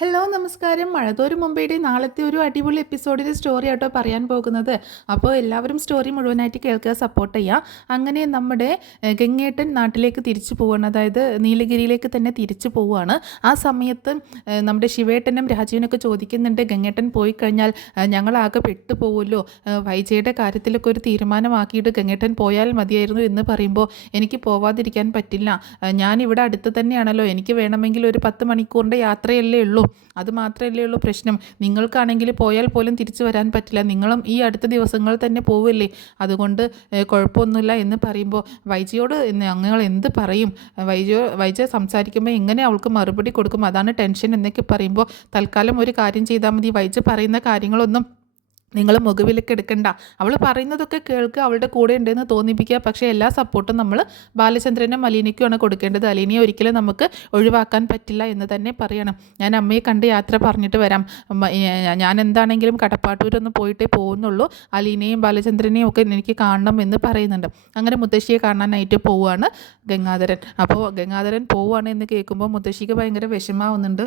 Hello നമസ്കാരം. മഴതോരും മുമ്പേടെ നാളത്തെ ഒരു അടിപൊളി എപ്പിസോഡിൻ്റെ സ്റ്റോറി ആട്ടോ പറയാൻ പോകുന്നത്. അപ്പോൾ എല്ലാവരും സ്റ്റോറി മുഴുവനായിട്ട് കേൾക്കുക, സപ്പോർട്ട് ചെയ്യുക. അങ്ങനെ നമ്മുടെ ഗംഗേട്ടൻ നാട്ടിലേക്ക് തിരിച്ചു പോവുകയാണ്, അതായത് നീലഗിരിയിലേക്ക് തന്നെ തിരിച്ചു പോവുകയാണ്. ആ സമയത്ത് നമ്മുടെ ശിവേട്ടനും രാജീവനൊക്കെ ചോദിക്കുന്നുണ്ട്, ഗംഗേട്ടൻ പോയി കഴിഞ്ഞാൽ ഞങ്ങളാകെ പെട്ടുപോകുമല്ലോ, വൈജയുടെ കാര്യത്തിലൊക്കെ ഒരു തീരുമാനമാക്കിയിട്ട് ഗംഗേട്ടൻ പോയാൽ മതിയായിരുന്നു എന്ന് പറയുമ്പോൾ എനിക്ക് പോവാതിരിക്കാൻ പറ്റില്ല. ഞാനിവിടെ അടുത്ത് തന്നെയാണല്ലോ, എനിക്ക് വേണമെങ്കിൽ ഒരു 10 മണിക്കൂറിൻ്റെ യാത്രയല്ലേ ഉള്ളൂ. അത് മാത്രമല്ലേ ഉള്ളൂ പ്രശ്നം. നിങ്ങൾക്കാണെങ്കിൽ പോയാൽ പോലും തിരിച്ചു വരാൻ പറ്റില്ല, നിങ്ങളും ഈ അടുത്ത ദിവസങ്ങൾ തന്നെ പോവില്ലേ, അതുകൊണ്ട് കുഴപ്പമൊന്നുമില്ല എന്ന് പറയുമ്പോൾ വൈജയോട് ഞങ്ങൾ എന്ത് പറയും, വൈജ സംസാരിക്കുമ്പോൾ എങ്ങനെ അവൾക്ക് മറുപടി കൊടുക്കും, അതാണ് ടെൻഷൻ എന്നൊക്കെ പറയുമ്പോൾ തൽക്കാലം ഒരു കാര്യം ചെയ്താൽ മതി, വൈജ പറയുന്ന കാര്യങ്ങളൊന്നും നിങ്ങൾ മുഖവിലേക്ക് എടുക്കണ്ട, അവൾ പറയുന്നതൊക്കെ കേൾക്കുക, അവളുടെ കൂടെ ഉണ്ടെന്ന് തോന്നിപ്പിക്കുക. പക്ഷേ എല്ലാ സപ്പോർട്ടും നമ്മൾ ബാലചന്ദ്രനും അലീനയ്ക്കുമാണ് കൊടുക്കേണ്ടത്, അലീനയെ ഒരിക്കലും നമുക്ക് ഒഴിവാക്കാൻ പറ്റില്ല എന്ന് തന്നെ പറയണം. ഞാൻ അമ്മയെ കണ്ട് യാത്ര പറഞ്ഞിട്ട് വരാം, ഞാൻ എന്താണെങ്കിലും കടപ്പാട്ടൂരൊന്ന് പോയിട്ടേ പോകുന്നുള്ളൂ, അലീനയും ബാലചന്ദ്രനെയും ഒക്കെ എനിക്ക് കാണണം എന്ന് പറയുന്നുണ്ട്. അങ്ങനെ മുത്തശ്ശിയെ കാണാനായിട്ട് പോവുകയാണ് ഗംഗാധരൻ. അപ്പോൾ ഗംഗാധരൻ പോവുകയാണ് എന്ന് കേൾക്കുമ്പോൾ മുത്തശ്ശിക്ക് ഭയങ്കര വിഷമാവുന്നുണ്ട്.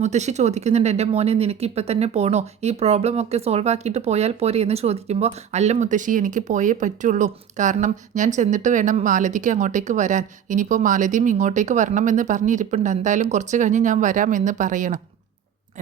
മുത്തശ്ശി ചോദിക്കുന്നുണ്ട്, എൻ്റെ മോനെ നിനക്ക് ഇപ്പം തന്നെ പോകണോ, ഈ പ്രോബ്ലം ഒക്കെ സോൾവ് ആക്കിയിട്ട് പോയാൽ പോരെ എന്ന് ചോദിക്കുമ്പോൾ, അല്ല മുത്തശ്ശി എനിക്ക് പോയേ പറ്റുള്ളൂ, കാരണം ഞാൻ ചെന്നിട്ട് വേണം മാലതിക്ക് അങ്ങോട്ടേക്ക് വരാൻ, ഇനിയിപ്പോൾ മാലതിയും ഇങ്ങോട്ടേക്ക് വരണമെന്ന് പറഞ്ഞിരിപ്പുണ്ട്, എന്തായാലും കുറച്ച് കഴിഞ്ഞ് ഞാൻ വരാം എന്ന് പറയണം.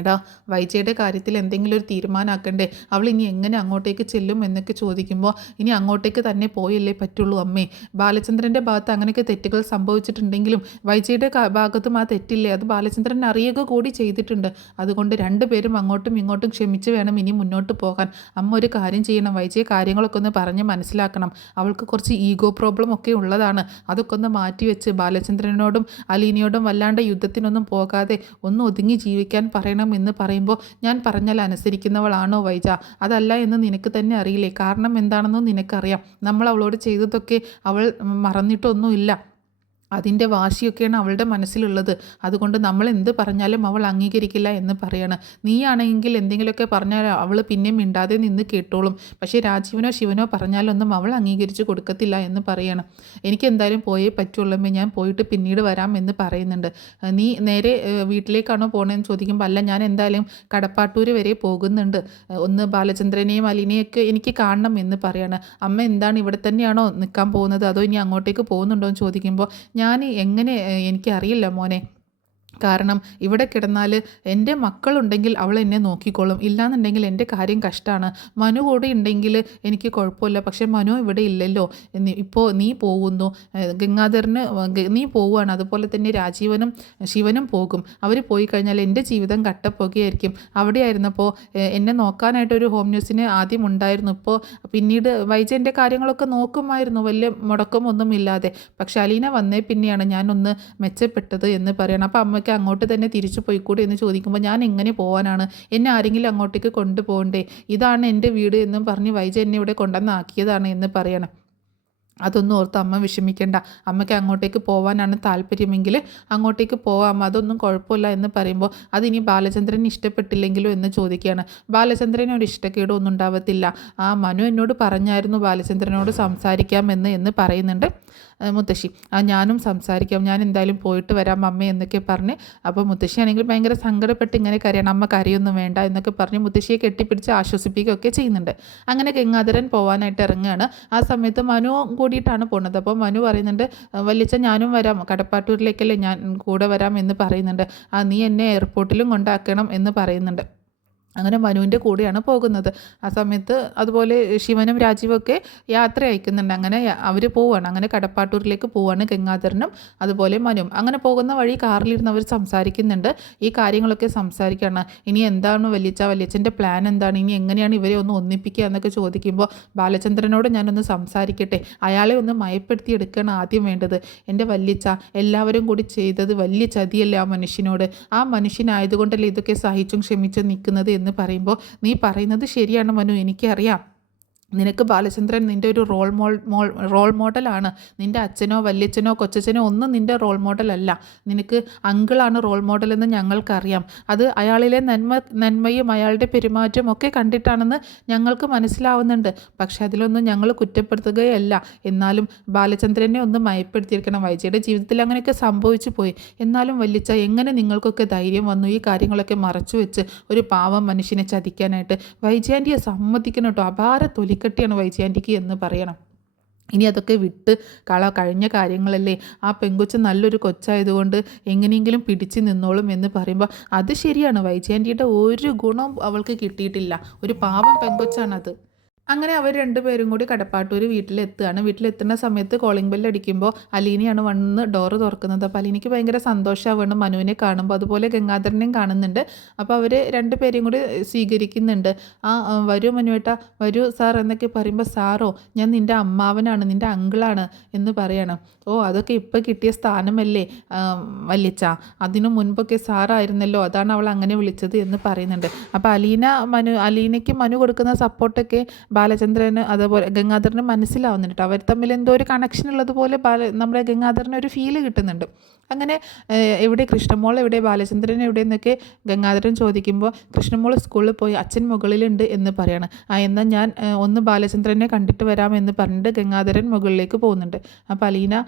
എടാ, വൈജയുടെ കാര്യത്തിൽ എന്തെങ്കിലും ഒരു തീരുമാനമാക്കണ്ടേ, അവൾ ഇനി എങ്ങനെ അങ്ങോട്ടേക്ക് ചെല്ലും എന്നൊക്കെ ചോദിക്കുമ്പോൾ, ഇനി അങ്ങോട്ടേക്ക് തന്നെ പോയല്ലേ പറ്റുള്ളൂ അമ്മേ, ബാലചന്ദ്രൻ്റെ ഭാഗത്ത് അങ്ങനെയൊക്കെ തെറ്റുകൾ സംഭവിച്ചിട്ടുണ്ടെങ്കിലും വൈജയുടെ ഭാഗത്തും ആ തെറ്റില്ലേ, അത് ബാലചന്ദ്രൻ അറിയുക കൂടി ചെയ്തിട്ടുണ്ട്, അതുകൊണ്ട് രണ്ടുപേരും അങ്ങോട്ടും ഇങ്ങോട്ടും ക്ഷമിച്ച് വേണം ഇനി മുന്നോട്ട് പോകാൻ. അമ്മ ഒരു കാര്യം ചെയ്യണം, വൈജയെ കാര്യങ്ങളൊക്കെ ഒന്ന് പറഞ്ഞ് മനസ്സിലാക്കണം, അവൾക്ക് കുറച്ച് ഈഗോ പ്രോബ്ലം ഒക്കെ ഉള്ളതാണ്, അതൊക്കെ ഒന്ന് മാറ്റിവെച്ച് ബാലചന്ദ്രനോടും അലീനയോടും വല്ലാണ്ട് യുദ്ധത്തിനൊന്നും പോകാതെ ഒന്ന് ഒതുങ്ങി ജീവിക്കാൻ പറയണം എന്ന് പറയുമ്പോൾ, ഞാൻ പറഞ്ഞാൽ അനുസരിക്കുന്നവളാണോ വൈജ, അതല്ല എന്ന് നിനക്ക് തന്നെ അറിയില്ലേ, കാരണം എന്താണെന്നും നിനക്കറിയാം, നമ്മൾ അവളോട് ചെയ്തതൊക്കെ അവൾ മറന്നിട്ടൊന്നുമില്ല, അതിൻ്റെ വാശിയൊക്കെയാണ് അവളുടെ മനസ്സിലുള്ളത്, അതുകൊണ്ട് നമ്മൾ എന്ത് പറഞ്ഞാലും അവൾ അംഗീകരിക്കില്ല എന്ന് പറയാണ്. നീയാണെങ്കിൽ എന്തെങ്കിലുമൊക്കെ പറഞ്ഞാൽ അവൾ പിന്നെ മിണ്ടാതെ നിന്ന് കേട്ടോളും, പക്ഷേ രാജീവനോ ശിവനോ പറഞ്ഞാലൊന്നും അവൾ അംഗീകരിച്ച് കൊടുക്കത്തില്ല എന്ന് പറയാണ്. എനിക്ക് എന്തായാലും പോയേ പറ്റുള്ളൂ, ഞാൻ പോയിട്ട് പിന്നീട് വരാം എന്ന് പറയുന്നുണ്ട്. നീ നേരെ വീട്ടിലേക്കാണോ പോകണമെന്ന് ചോദിക്കുമ്പോൾ, അല്ല ഞാൻ എന്തായാലും കടപ്പാട്ടൂർ വരെ പോകുന്നുണ്ട്, ഒന്ന് ബാലചന്ദ്രനെയും അലീനയൊക്കെ എനിക്ക് കാണണം എന്ന് പറയാണ്. അമ്മ എന്താണ് ഇവിടെ തന്നെയാണോ നിൽക്കാൻ പോകുന്നത്, അതോ ഇനി അങ്ങോട്ടേക്ക് പോകുന്നുണ്ടോ എന്ന് ചോദിക്കുമ്പോൾ, ഞാൻ എങ്ങനെ എനിക്കറിയില്ല മോനെ, കാരണം ഇവിടെ കിടന്നാൽ എൻ്റെ മക്കളുണ്ടെങ്കിൽ അവൾ എന്നെ നോക്കിക്കോളും, ഇല്ലാന്നുണ്ടെങ്കിൽ എൻ്റെ കാര്യം കഷ്ടമാണ്, മനു കൂടെ ഉണ്ടെങ്കിൽ എനിക്ക് കുഴപ്പമില്ല, പക്ഷേ മനു ഇവിടെ ഇല്ലല്ലോ, ഇപ്പോൾ നീ പോകുന്നു, ഗംഗാധരന് നീ പോവുകയാണ്, അതുപോലെ തന്നെ രാജീവനും ശിവനും പോകും, അവർ പോയി കഴിഞ്ഞാൽ എൻ്റെ ജീവിതം കട്ടപ്പുകയായിരിക്കും. അവിടെ ആയിരുന്നപ്പോൾ എന്നെ നോക്കാനായിട്ടൊരു ഹോം ന്യൂസിന് ആദ്യം ഉണ്ടായിരുന്നു, ഇപ്പോൾ പിന്നീട് വൈജൻ്റെ കാര്യങ്ങളൊക്കെ നോക്കുമായിരുന്നു വലിയ മുടക്കമൊന്നും ഇല്ലാതെ, പക്ഷെ അലീന വന്നേ പിന്നെയാണ് ഞാനൊന്ന് മെച്ചപ്പെട്ടത് എന്ന് പറയണം. അപ്പോൾ അമ്മയ്ക്ക് അങ്ങോട്ട് തന്നെ തിരിച്ചു പോയിക്കൂടെ എന്ന് ചോദിക്കുമ്പോൾ, ഞാൻ എങ്ങനെ പോകാനാണ്, എന്നെ ആരെങ്കിലും അങ്ങോട്ടേക്ക് കൊണ്ടുപോകണ്ടേ, ഇതാണ് എൻ്റെ വീട് എന്നും പറഞ്ഞ് വൈജ എന്നെ ഇവിടെ കൊണ്ടുവന്നാക്കിയതാണ് എന്ന് പറയണം. അതൊന്നും ഓർത്ത് അമ്മ വിഷമിക്കേണ്ട, അമ്മയ്ക്ക് അങ്ങോട്ടേക്ക് പോകാനാണ് താല്പര്യമെങ്കിൽ അങ്ങോട്ടേക്ക് പോകാം, അതൊന്നും കുഴപ്പമില്ല എന്ന് പറയുമ്പോൾ, അതിനി ബാലചന്ദ്രന് ഇഷ്ടപ്പെട്ടില്ലെങ്കിലോ എന്ന് ചോദിക്കുകയാണ്. ബാലചന്ദ്രന് ഒരു ഇഷ്ടക്കേടോ ഒന്നും ഉണ്ടാവത്തില്ല, ആ മനു എന്നോട് പറഞ്ഞായിരുന്നു ബാലചന്ദ്രനോട് സംസാരിക്കാമെന്ന് എന്ന് പറയുന്നുണ്ട് മുത്തശ്ശി. ഞാനും സംസാരിക്കാം, ഞാൻ എന്തായാലും പോയിട്ട് വരാം അമ്മ എന്നൊക്കെ പറഞ്ഞ്. അപ്പോൾ മുത്തശ്ശിയാണെങ്കിൽ ഭയങ്കര സങ്കടപ്പെട്ട് ഇങ്ങനെ കരയണം, അമ്മ കരയൊന്നും വേണ്ട എന്നൊക്കെ പറഞ്ഞ് മുത്തശ്ശിയെ കെട്ടിപ്പിടിച്ച് ആശ്വസിപ്പിക്കുകയൊക്കെ ചെയ്യുന്നുണ്ട്. അങ്ങനെ ഗംഗാധരൻ പോകാനായിട്ട് ഇറങ്ങുകയാണ്. ആ സമയത്ത് മനു കൂടിയിട്ടാണ് പോകുന്നത്. അപ്പോൾ മനു പറയുന്നുണ്ട്, വല്യച്ഛൻ ഞാനും വരാം, കടപ്പാട്ടൂരിലേക്കല്ലേ ഞാൻ കൂടെ വരാം എന്ന് പറയുന്നുണ്ട്. നീ എന്നെ എയർപോർട്ടിലും കൊണ്ടാക്കണം എന്ന് പറയുന്നുണ്ട്. അങ്ങനെ മനുവിൻ്റെ കൂടെയാണ് പോകുന്നത്. ആ സമയത്ത് അതുപോലെ ശിവനും രാജീവൊക്കെ യാത്ര അയക്കുന്നുണ്ട്. അങ്ങനെ അവർ പോവുകയാണ്, അങ്ങനെ കടപ്പാട്ടൂരിലേക്ക് പോവുകയാണ് ഗംഗാധരനും അതുപോലെ മനുവും. അങ്ങനെ പോകുന്ന വഴി കാറിലിരുന്ന് അവർ സംസാരിക്കുന്നുണ്ട്, ഈ കാര്യങ്ങളൊക്കെ സംസാരിക്കുകയാണ്. ഇനി എന്താണ് വല്യച്ഛൻ്റെ പ്ലാൻ എന്താണ്, ഇനി എങ്ങനെയാണ് ഇവരെ ഒന്ന് ഒന്നിപ്പിക്കുക എന്നൊക്കെ ചോദിക്കുമ്പോൾ, ബാലചന്ദ്രനോട് ഞാനൊന്ന് സംസാരിക്കട്ടെ, അയാളെ ഒന്ന് മയപ്പെടുത്തി എടുക്കുകയാണ് ആദ്യം വേണ്ടത്. എൻ്റെ വല്യച്ഛ, എല്ലാവരും കൂടി ചെയ്തത് വലിയ ചതിയല്ലേ ആ മനുഷ്യനോട്, ആ മനുഷ്യനായതുകൊണ്ടല്ലേ ഇതൊക്കെ സഹിച്ചും ക്ഷമിച്ചും നിൽക്കുന്നത് എന്ന് പറയുമ്പോൾ, നീ പറയുന്നത് ശരിയാണ് മനു, എനിക്കറിയാം, നിനക്ക് ബാലചന്ദ്രൻ നിൻ്റെ ഒരു റോൾ മോഡലാണ്. നിൻ്റെ അച്ഛനോ വല്യച്ഛനോ കൊച്ചച്ഛനോ ഒന്നും നിൻ്റെ റോൾ മോഡലല്ല. നിനക്ക് അങ്കിളാണ് റോൾ മോഡലെന്ന് ഞങ്ങൾക്കറിയാം. അത് അയാളിലെ നന്മയും അയാളുടെ പെരുമാറ്റവും ഒക്കെ കണ്ടിട്ടാണെന്ന് ഞങ്ങൾക്ക് മനസ്സിലാവുന്നുണ്ട്. പക്ഷെ അതിലൊന്നും ഞങ്ങൾ കുറ്റപ്പെടുത്തുകയല്ല. എന്നാലും ബാലചന്ദ്രനെ ഒന്ന് മയപ്പെടുത്തിയിരിക്കണം. വൈജയുടെ ജീവിതത്തിൽ അങ്ങനെയൊക്കെ സംഭവിച്ചു പോയി. എന്നാലും വല്യച്ഛ, എങ്ങനെ നിങ്ങൾക്കൊക്കെ ധൈര്യം വന്നു ഈ കാര്യങ്ങളൊക്കെ മറച്ചു വെച്ച് ഒരു പാവം മനുഷ്യനെ ചതിക്കാനായിട്ട്? വൈജയാൻ്റിയെ സമ്മതിക്കണം കേട്ടോ. അപാര തൊലിക്കട്ടിയാണ് വൈജയാൻ്റിക്ക് എന്ന് പറയണം. ഇനി അതൊക്കെ വിട്ട് കഴിഞ്ഞ കാര്യങ്ങളല്ലേ. ആ പെങ്കൊച്ച് നല്ലൊരു കൊച്ചായതുകൊണ്ട് എങ്ങനെയെങ്കിലും പിടിച്ച് നിന്നോളും എന്ന് പറയുമ്പോൾ അത് ശരിയാണ്. വൈജയാൻ്റിയുടെ ഒരു ഗുണവും അവൾക്ക് കിട്ടിയിട്ടില്ല. ഒരു പാവം പെങ്കൊച്ചാണത്. അങ്ങനെ അവർ രണ്ടുപേരും കൂടി കടപ്പാട്ടൂർ വീട്ടിലെത്തുകയാണ്. വീട്ടിലെത്തുന്ന സമയത്ത് കോളിംഗ് ബെല്ല് അടിക്കുമ്പോൾ അലീനയാണ് വന്ന് ഡോറ് തുറക്കുന്നത്. അപ്പോൾ അലീനയ്ക്ക് ഭയങ്കര സന്തോഷമാവുകയാണ് മനുവിനെ കാണുമ്പോൾ. അതുപോലെ ഗംഗാധരനെയും കാണുന്നുണ്ട്. അപ്പോൾ അവർ രണ്ടുപേരെയും കൂടി സ്വീകരിക്കുന്നുണ്ട്. വരൂ മനുവേട്ട, വരൂ സാർ എന്നൊക്കെ പറയുമ്പോൾ, സാറോ, ഞാൻ നിൻ്റെ അമ്മാവനാണ്, നിൻ്റെ അങ്കിളാണ് എന്ന് പറയണം. ഓ, അതൊക്കെ ഇപ്പോൾ കിട്ടിയ സ്ഥാനമല്ലേ വല്യച്ഛ, അതിനു മുൻപൊക്കെ സാറായിരുന്നല്ലോ, അതാണ് അവൾ അങ്ങനെ വിളിച്ചത് എന്ന് പറയുന്നുണ്ട്. അപ്പോൾ അലീനയ്ക്ക് മനു കൊടുക്കുന്ന സപ്പോർട്ടൊക്കെ ബാലചന്ദ്രന് അതുപോലെ ഗംഗാധരന് മനസ്സിലാവുന്നുണ്ട്. അവർ തമ്മിൽ എന്തോ ഒരു കണക്ഷൻ ഉള്ളതുപോലെ നമ്മുടെ ഗംഗാധരന് ഒരു ഫീല് കിട്ടുന്നുണ്ട്. അങ്ങനെ എവിടെ കൃഷ്ണമോൾ, എവിടെ ബാലചന്ദ്രൻ, എവിടെ എന്നൊക്കെ ഗംഗാധരൻ ചോദിക്കുമ്പോൾ കൃഷ്ണമോൾ സ്കൂളിൽ പോയി, അച്ഛൻ മുകളിലുണ്ട് എന്ന് പറയാണ്. എന്നാൽ ഞാൻ ഒന്ന് ബാലചന്ദ്രനെ കണ്ടിട്ട് വരാമെന്ന് പറഞ്ഞിട്ട് ഗംഗാധരൻ മുകളിലേക്ക് പോകുന്നുണ്ട്. അപ്പോൾ അലീന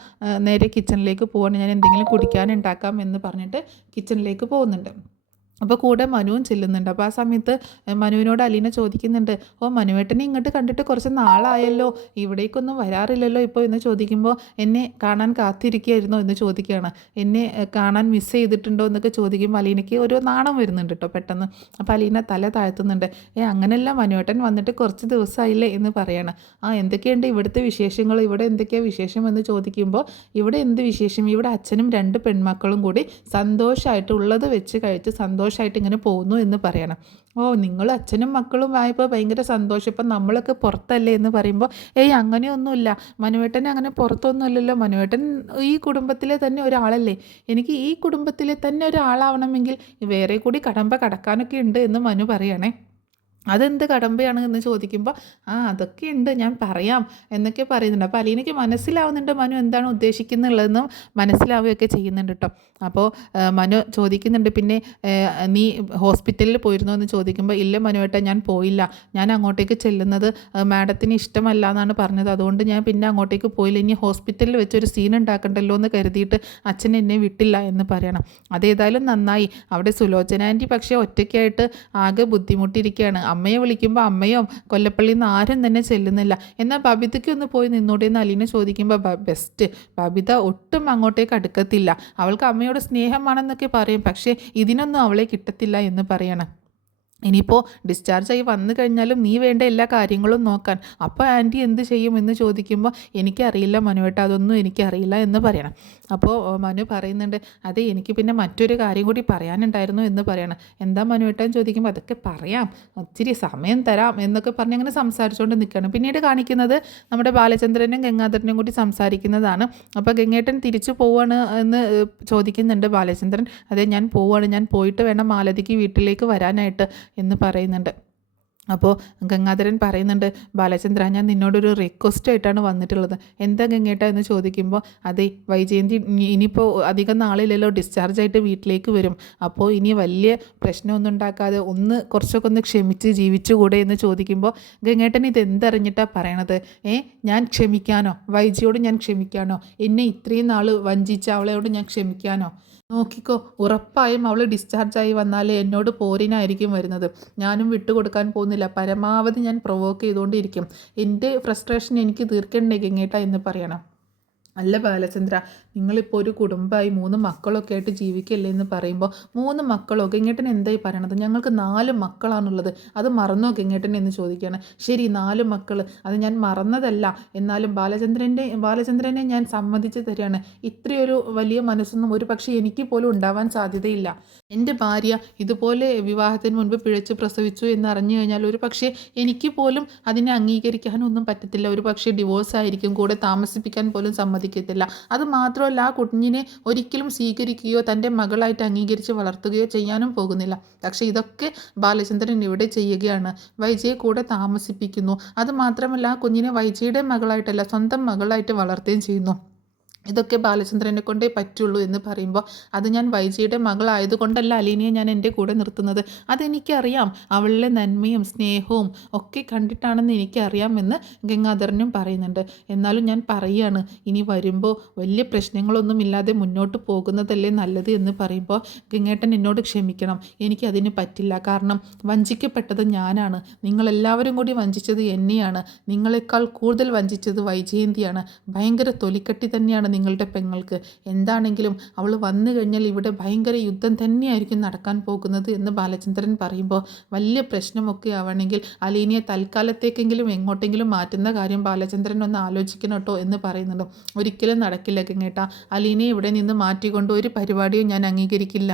നേരെ കിച്ചണിലേക്ക് പോവാണ്. ഞാൻ എന്തെങ്കിലും കുടിക്കാനുണ്ടാക്കാം എന്ന് പറഞ്ഞിട്ട് കിച്ചണിലേക്ക് പോകുന്നുണ്ട്. അപ്പോൾ കൂടെ മനുവും ചെല്ലുന്നുണ്ട്. അപ്പോൾ ആ സമയത്ത് മനുവിനോട് അലീന ചോദിക്കുന്നുണ്ട്, ഓ മനുവേട്ടനെ ഇങ്ങോട്ട് കണ്ടിട്ട് കുറച്ച് നാളായല്ലോ, ഇവിടേക്കൊന്നും വരാറില്ലല്ലോ ഇപ്പോൾ എന്ന് ചോദിക്കുമ്പോൾ, എന്നെ കാണാൻ കാത്തിരിക്കുകയായിരുന്നോ എന്ന് ചോദിക്കുകയാണ്. എന്നെ കാണാൻ മിസ് ചെയ്തിട്ടുണ്ടോ എന്നൊക്കെ ചോദിക്കുമ്പോൾ അലീനയ്ക്ക് ഒരു നാണം വരുന്നുണ്ട് കേട്ടോ പെട്ടെന്ന്. അപ്പോൾ അലീന തല താഴ്ത്തുന്നുണ്ട്. അങ്ങനെയല്ല, മനുവേട്ടൻ വന്നിട്ട് കുറച്ച് ദിവസമായില്ലേ എന്ന് പറയാണ്. എന്തൊക്കെയുണ്ട് ഇവിടുത്തെ വിശേഷങ്ങൾ, ഇവിടെ എന്തൊക്കെയാണ് വിശേഷം എന്ന് ചോദിക്കുമ്പോൾ, ഇവിടെ എന്ത് വിശേഷം, ഇവിടെ അച്ഛനും 2 പെൺമക്കളും കൂടി സന്തോഷമായിട്ട് ഉള്ളത് വെച്ച് കഴിച്ച് സന്തോഷമായിട്ട് ഇങ്ങനെ പോകുന്നു എന്ന് പറയണം. ഓ, നിങ്ങൾ അച്ഛനും മക്കളും ആയപ്പോൾ ഭയങ്കര സന്തോഷം, ഇപ്പം നമ്മളൊക്കെ പുറത്തല്ലേ എന്ന് പറയുമ്പോൾ, അങ്ങനെയൊന്നുമില്ല, മനുവേട്ടൻ അങ്ങനെ പുറത്തൊന്നുമല്ലല്ലോ, മനുവേട്ടൻ ഈ കുടുംബത്തിലെ തന്നെ ഒരാളല്ലേ, എനിക്ക് ഈ കുടുംബത്തിലെ തന്നെ ഒരാളാവണമെങ്കിൽ വേറെ കൂടി കടമ്പ കടക്കാനൊക്കെ ഉണ്ട് എന്ന് മനു പറയണേ. അതെന്ത് കടമ്പയാണ് എന്ന് ചോദിക്കുമ്പോൾ, അതൊക്കെ ഉണ്ട്, ഞാൻ പറയാം എന്നൊക്കെ പറയുന്നുണ്ട്. അപ്പോൾ അലീനയ്ക്ക് മനസ്സിലാവുന്നുണ്ട് മനു എന്താണ് ഉദ്ദേശിക്കുന്നുള്ളതെന്നും മനസ്സിലാവുകയൊക്കെ ചെയ്യുന്നുണ്ട് കേട്ടോ. അപ്പോൾ മനു ചോദിക്കുന്നുണ്ട്, പിന്നെ നീ ഹോസ്പിറ്റലിൽ പോയിരുന്നോ എന്ന് ചോദിക്കുമ്പോൾ, ഇല്ല മനുവേട്ട, ഞാൻ പോയില്ല, ഞാൻ അങ്ങോട്ടേക്ക് ചെല്ലുന്നത് മാഡത്തിന് ഇഷ്ടമല്ല എന്നാണ് പറഞ്ഞത്, അതുകൊണ്ട് ഞാൻ പിന്നെ അങ്ങോട്ടേക്ക് പോയില്ല, ഇനി ഹോസ്പിറ്റലിൽ വെച്ചൊരു സീൻ ഉണ്ടാക്കണ്ടല്ലോ എന്ന് കരുതിയിട്ട് അച്ഛൻ എന്നെ വിട്ടില്ല എന്ന് പറയണം. അതേതായാലും നന്നായി. അവിടെ സുലോചന ആൻറ്റി പക്ഷേ ഒറ്റയ്ക്കായിട്ട് ആകെ ബുദ്ധിമുട്ടിയിരിക്കുകയാണ്. അമ്മയെ വിളിക്കുമ്പോൾ അമ്മയോ കൊല്ലപ്പള്ളിയിൽ നിന്ന് ആരും തന്നെ ചെല്ലുന്നില്ല. എന്നാൽ ബബിതയ്ക്ക് ഒന്ന് പോയി നിന്നോടെ എന്ന് അലീന ചോദിക്കുമ്പോൾ, ബെസ്റ്റ്, ബബിത ഒട്ടും അങ്ങോട്ടേക്ക് അടുക്കത്തില്ല, അവൾക്ക് അമ്മയോട് സ്നേഹമാണെന്നൊക്കെ പറയും, പക്ഷേ ഇതിനൊന്നും അവളെ കിട്ടത്തില്ല എന്ന് പറയണം. ഇനിയിപ്പോൾ ഡിസ്ചാർജായി വന്നു കഴിഞ്ഞാലും നീ വേണ്ട എല്ലാ കാര്യങ്ങളും നോക്കാൻ, അപ്പോൾ ആൻറ്റി എന്ത് ചെയ്യും എന്ന് ചോദിക്കുമ്പോൾ, എനിക്കറിയില്ല മനുവേട്ട, അതൊന്നും എനിക്കറിയില്ല എന്ന് പറയണം. അപ്പോൾ മനു പറയുന്നുണ്ട്, അതെ, എനിക്ക് പിന്നെ മറ്റൊരു കാര്യം കൂടി പറയാനുണ്ടായിരുന്നു എന്ന് പറയണം. എന്താ മനുവേട്ട എന്ന് ചോദിക്കുമ്പോൾ, അതൊക്കെ പറയാം, ഒത്തിരി സമയം തരാം എന്നൊക്കെ പറഞ്ഞ് അങ്ങനെ സംസാരിച്ചുകൊണ്ട് നിൽക്കുകയാണ്. പിന്നീട് കാണിക്കുന്നത് നമ്മുടെ ബാലചന്ദ്രനും ഗംഗാധരനും കൂടി സംസാരിക്കുന്നതാണ്. അപ്പോൾ ഗംഗേട്ടൻ തിരിച്ചു പോവാണ് എന്ന് ചോദിക്കുന്നുണ്ട് ബാലചന്ദ്രൻ. അതെ, ഞാൻ പോവാണ്, ഞാൻ പോയിട്ട് വേണം മാലതിക്ക് വീട്ടിലേക്ക് വരാനായിട്ട് എന്ന് പറയുന്നുണ്ട്. അപ്പോൾ ഗംഗാധരൻ പറയുന്നുണ്ട്, ബാലചന്ദ്ര, ഞാൻ നിന്നോടൊരു റിക്വസ്റ്റ് ആയിട്ടാണ് വന്നിട്ടുള്ളത്. എന്താ ഗംഗേട്ട എന്ന് ചോദിക്കുമ്പോൾ, അതെ, വൈജയന്തി ഇനിയിപ്പോൾ അധികം നാളില്ലല്ലോ ഡിസ്ചാർജായിട്ട് വീട്ടിലേക്ക് വരും, അപ്പോൾ ഇനി വലിയ പ്രശ്നമൊന്നും ഉണ്ടാക്കാതെ കുറച്ചൊക്കെ ഒന്ന് ക്ഷമിച്ച് ജീവിച്ചുകൂടെ എന്ന് ചോദിക്കുമ്പോൾ, ഗംഗേട്ടൻ ഇതെന്തറിഞ്ഞിട്ടാണ് പറയണത്? ഞാൻ ക്ഷമിക്കാനോ? വൈജിയോട് ഞാൻ ക്ഷമിക്കാനോ? എന്നെ ഇത്രയും നാൾ വഞ്ചിച്ച അവളോട് ഞാൻ ക്ഷമിക്കാനോ? നോക്കിക്കോ, ഉറപ്പായും അവൾ ഡിസ്ചാർജായി വന്നാലേ എന്നോട് പോരിനായിരിക്കും വരുന്നത്. ഞാനും വിട്ടുകൊടുക്കാൻ പോകുന്നില്ല, പരമാവധി ഞാൻ പ്രൊവോക്ക് ചെയ്തുകൊണ്ടിരിക്കും. എൻ്റെ ഫ്രസ്ട്രേഷൻ എനിക്ക് തീർക്കണ്ടേ ഗംഗേട്ട എന്ന് പറയണം. അല്ല ബാലചന്ദ്ര, നിങ്ങളിപ്പോൾ ഒരു കുടുംബമായി 3 മക്കളൊക്കെ ആയിട്ട് ജീവിക്കല്ലേ എന്ന് പറയുമ്പോൾ, 3 മക്കളോ? ഗംഗേട്ടൻ എന്തായി പറയണത്? ഞങ്ങൾക്ക് 4 മക്കളാണുള്ളത്, അത് മറന്നോ ഗംഗേട്ടൻ എന്ന് ചോദിക്കുകയാണ്. ശരി, 4 മക്കൾ, അത് ഞാൻ മറന്നതല്ല, എന്നാലും ബാലചന്ദ്രനെ ഞാൻ സമ്മതിച്ച് തരികയാണ്. ഇത്രയൊരു വലിയ മനസ്സൊന്നും ഒരു പക്ഷേ എനിക്ക് പോലും ഉണ്ടാവാൻ സാധ്യതയില്ല. എൻ്റെ ഭാര്യ ഇതുപോലെ വിവാഹത്തിന് മുൻപ് പിഴച്ച് പ്രസവിച്ചു എന്നറിഞ്ഞു കഴിഞ്ഞാൽ ഒരു പക്ഷേ എനിക്ക് പോലും അതിനെ അംഗീകരിക്കാനൊന്നും പറ്റത്തില്ല. ഒരു പക്ഷേ ഡിവോഴ്സ് ആയിരിക്കും, കൂടെ താമസിപ്പിക്കാൻ പോലും സമ്മതിക്കത്തില്ല. അത് മാത്രം മാത്രമല്ല ആ കുഞ്ഞിനെ ഒരിക്കലും സ്വീകരിക്കുകയോ തൻ്റെ മകളായിട്ട് അംഗീകരിച്ച് വളർത്തുകയോ ചെയ്യാനും പോകുന്നില്ല. പക്ഷേ ഇതൊക്കെ ബാലചന്ദ്രൻ ഇവിടെ ചെയ്യുകയാണ്. വൈജയെ കൂടെ താമസിപ്പിക്കുന്നു. അതുമാത്രമല്ല ആ കുഞ്ഞിനെ വൈജയുടെ മകളായിട്ടല്ല സ്വന്തം മകളായിട്ട് വളർത്തുകയും ചെയ്യുന്നു. ഇതൊക്കെ ബാലചന്ദ്രനെ കൊണ്ടേ പറ്റുള്ളൂ എന്ന് പറയുമ്പോൾ അത് ഞാൻ വൈജയുടെ മകളായതുകൊണ്ടല്ല അലീനയെ ഞാൻ എൻ്റെ കൂടെ നിർത്തുന്നത്. അതെനിക്കറിയാം. അവളുടെ നന്മയും സ്നേഹവും ഒക്കെ കണ്ടിട്ടാണെന്ന് എനിക്കറിയാമെന്ന് ഗംഗാധരനും പറയുന്നുണ്ട്. എന്നാലും ഞാൻ പറയുകയാണ്, ഇനി വരുമ്പോൾ വലിയ പ്രശ്നങ്ങളൊന്നുമില്ലാതെ മുന്നോട്ട് പോകുന്നതല്ലേ നല്ലത് എന്ന് പറയുമ്പോൾ ഗംഗേട്ടൻ എന്നോട് ക്ഷമിക്കണം. എനിക്കതിന് പറ്റില്ല. കാരണം വഞ്ചിക്കപ്പെട്ടത് ഞാനാണ്. നിങ്ങളെല്ലാവരും കൂടി വഞ്ചിച്ചത് എന്നെയാണ്. നിങ്ങളെക്കാൾ കൂടുതൽ വഞ്ചിച്ചത് വൈജയന്തിയാണ്. ഭയങ്കര തൊലിക്കട്ടി തന്നെയാണ് നിങ്ങളുടെ പെങ്ങൾക്ക്. എന്താണെങ്കിലും അവൾ വന്നു കഴിഞ്ഞാൽ ഇവിടെ ഭയങ്കര യുദ്ധം തന്നെയായിരിക്കും നടക്കാൻ പോകുന്നത് എന്ന് ബാലചന്ദ്രൻ പറയുമ്പോൾ വലിയ പ്രശ്നമൊക്കെ ആവണമെങ്കിൽ അലീനയെ തൽക്കാലത്തേക്കെങ്കിലും എങ്ങോട്ടെങ്കിലും മാറ്റുന്ന കാര്യം ബാലചന്ദ്രൻ ഒന്ന് ആലോചിക്കണം കേട്ടോ എന്ന് പറയുന്നുണ്ട്. ഒരിക്കലും നടക്കില്ല ഗംഗേട്ടാ. അലീനയെ ഇവിടെ നിന്ന് മാറ്റിക്കൊണ്ട് ഒരു പരിപാടിയും ഞാൻ അംഗീകരിക്കില്ല.